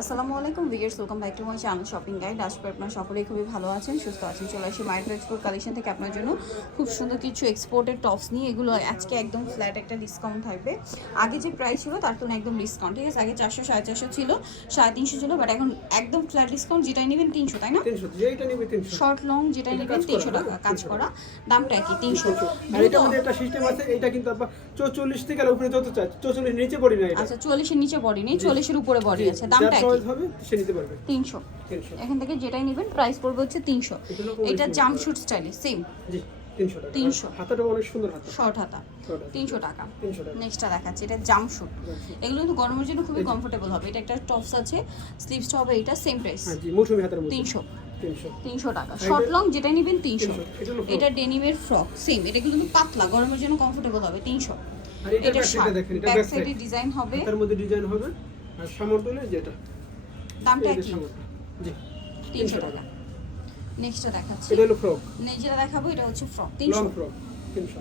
আসসালামু আলাইকুম viewers welcome back to my channel shopping guide আশা করি আপনারা সকলেই খুবই ভালো আছেন সুস্থ আছেন। চলে আসি মাইট্রো এক্সপোর্ট কালেকশন থেকে আপনার জন্য খুব সুন্দর কিছু এক্সপোর্টের টপস নিয়ে। এগুলো আজকে একদম ফ্ল্যাট একটা ডিসকাউন্ট থাকবে। আগে যে প্রাইস ছিল তার তুলনায় একদম ডিসকাউন্ট ঠিক আছে আগে চারশো সাড়ে চারশো ছিল সাড়ে তিনশো ছিল বাট এখন একদম ফ্ল্যাট ডিসকাউন্ট যেটাই নেবেন তিনশো তাই না? শর্ট লং যেটাই নেবেন তিনশো টাকা কাজ করা। দামটা কি তিনশো। আর এটা মধ্যে একটা সিস্টেম আছে এটা কিন্তু আপনার চৌচল্লিশ থেকে উপরে যত চাই চৌচল্লিশ নিচে পড়ি না আচ্ছা চল্লিশের নিচে বডি নেই চল্লিশের উপরে বডি আছে। দামটা তিনশো। এখান থেকে যেটাই নেবেন প্রাইস পড়বে হচ্ছে তিনশো। এটা জাম্পশুট স্টাইলে সেম তিনশো হাতাটা অনেক সুন্দর হাতা। শর্ট হাতা। তিনশো টাকা। নেক্সটটা দেখাচ্ছি এটা এগুলো কিন্তু গরমের জন্য খুবই কমফোর্টেবল হবে। এটা একটা টপস আছে স্লিভসটা হবে এটা সেম প্রাইস তিনশো। তিনশো। টাকা। শর্ট লং যেটা নেবেন তিনশো। এটা ডেনিমের ফ্রক সেম এটা কিন্তু পাতলা গরমের জন্য কমফোর্টেবল হবে তিনশো। এটা ব্যাক সাইডে ডিজাইন হবে। হাতার মধ্যে ডিজাইন হবে আর সামর যেটা দামটা কি? তিনশো টাকা। নেক্সটটা দেখাচ্ছি। এটা হলো ফ্রক যেটা দেখাবো এটা হচ্ছে ফ্রক তিনশো। ফ্রক তিনশো।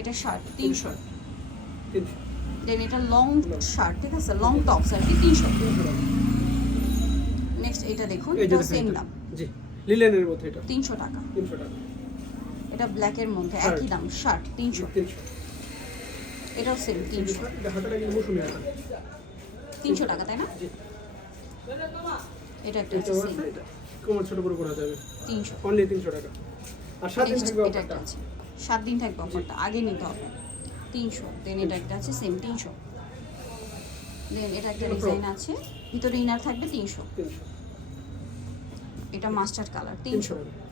এটা শার্ট তিনশো। তিনশো। দেন এটা লং শার্ট ঠিক আছে? লং টপস আর কি তিনশো। নেক্সট এটা দেখুন এটা সেম। দাম। জি। লিলেনের মধ্যে এটা। তিনশো টাকা। তিনশো টাকা। এটা ব্ল্যাকের মধ্যে. একই দাম শার্ট তিনশো। এটাও সেম তিনশো। তিনশো টাকা তাই না? জি। এটা একটা কোমর ছোট করে করা যাবে। তিনশো। অনলি তিনশো টাকা। আর সাত দিন থাকবে অফারটা 7 দিন থাকবে অফারটা আগে নিতে হবে। তিনশো। দেন এটা একটা আছে সেম তিনশো। দেন এটা একটা ডিজাইন আছে। ভিতরে ইনার থাকবে তিনশো। তিনশো। এটা মাস্টার্ড কালার তিনশো তিনশো। টাকা।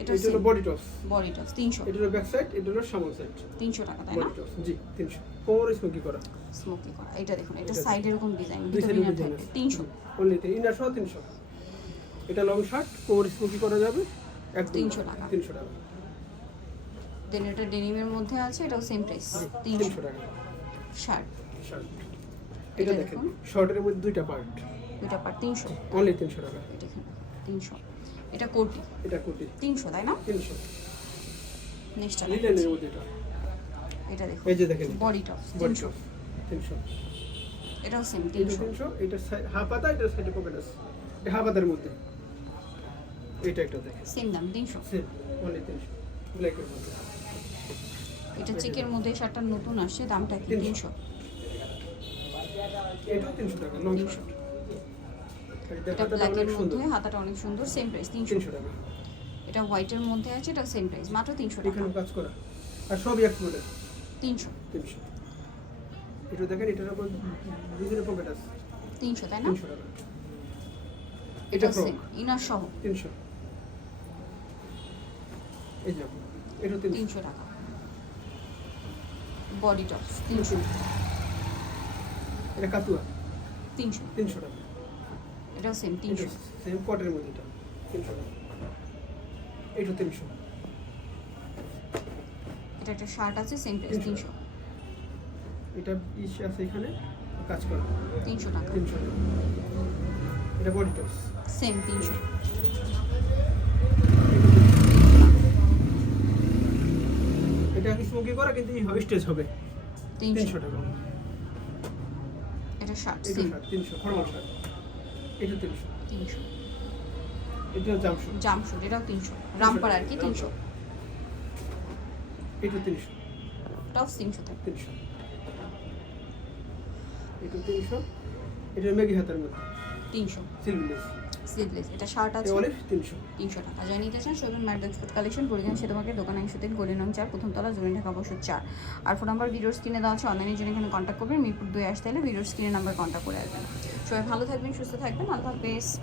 এটা হলো বডি টপস বডি টপস তিনশো। এটা হলো ব্যাক সাইড এটা হলো সামন সাইড তিনশো টাকা তাই না? বডি টপস জি তিনশো। কোমর স্মোকি করা। স্মোকি করা এটা দেখুন এটা সাইড এরকম ডিজাইন ভিতরে ইনার থাকবে তিনশো। অনলি তিন ইনার সহ তিনশো। এটা লং শার্ট কোমর স্মোকি করা যাবে একদম 300 টাকা। তিনশো টাকা। দেন এটা ডেনিমের মধ্যে আছে এটাও সেম প্রাইস জি, তিনশো। তিনশো টাকা। শার্ট শার্ট এটা দেখেন দেখুন। শর্টের মধ্যে দুইটা পার্ট দুটা পার তিনশো। অনলি তিনশো টাকা। এটা এখানে তিনশো। এটা কোটি। এটা কুর্তি তিনশো তাই না? তিনশো। নেক্সট লিলেনের মধ্যে এটা এটা দেখুন। এই যে দেখেন বডি টপ তিনশো। টপ তিনশো। এটাও সেম তিনশো। তিনশো এটা সাই- হাফ পাতা এটা সাইডে পকেট আছে। এটা হাফ পাতার মধ্যে। এটা একটা দেখেন। সেম দাম তিনশো। সেম অনলি তিনশো। ব্ল্যাকের মধ্যে। এটা চেকের মধ্যে শার্টটা নতুন আসছে দামটা কি 300 তিনশো? এটাও তিনশো টাকা লং তিনশো। এটা ব্ল্যাকের মধ্যে হাতাটা অনেক সুন্দর সেম প্রাইস তিনশো টাকা। এটা হোয়াইটের মধ্যে আছে এটা সেম প্রাইস মাত্র তিনশো টাকা। এখানে কাজ করা। আর সবই এক ফুটে তিনশো। তিনশো। এটা দেখেন এটার উপর দুজনে পকেট আছে। তিনশো তাই না? এটা সেম ইনার সহ। তিনশো। এই যে এটা তিনশো। টাকা। বডি টপস তিনশো। এটা কাতুয়া। তিনশো। তিনশো টাকা। এটাও সেম তিনশো সেম কটের মধ্যে এটা। তিনশো এটা তিনশো। এটা একটা শার্ট আছে সেম প্রাইস তিনশো। এটা ইস আছে এখানে কাজ করা। তিনশো টাকা। তিনশো। এটা বডি টস সেম তিনশো। এটা কি স্মোকি করা কিন্তু হবে স্টেজ হবে। তিনশো। টাকা। এটা শার্ট সেম তিনশো ফর্মাল শার্ট এটা তিনশো। তিনশো। এটা জামশু জামশুট এটাও তিনশো। রামপার আর কি তিনশো। এটা তিনশো। এটাও তিনশো তিনশো। এটা তিনশো। এটা মেঘি হাতের মধ্যে। তিনশো। সিডলেস স্লিভলেস এটা শার্ট আছে। তিনশো। তিনশো টাকা। যা নিতে চান শোরুম ম্যাট ফুড কালেকশন পরিধান সে তোমাকে দোকান একশো তিন গলি নং চার প্রথম তলা জমি ঢাকা অবশ্য চার। আর ফোন নাম্বার ভিডিওর স্ক্রিনে দেওয়া আছে অনলাইনের জন্য এখানে কন্ট্যাক্ট করবেন। মিরপুর দুই আসতে হলে ভিডিওর স্ক্রিনে নাম্বার কন্ট্যাক্ট করে আসবেন। সবাই ভালো থাকবেন সুস্থ থাকবেন। আল্লাহ হাফেজ।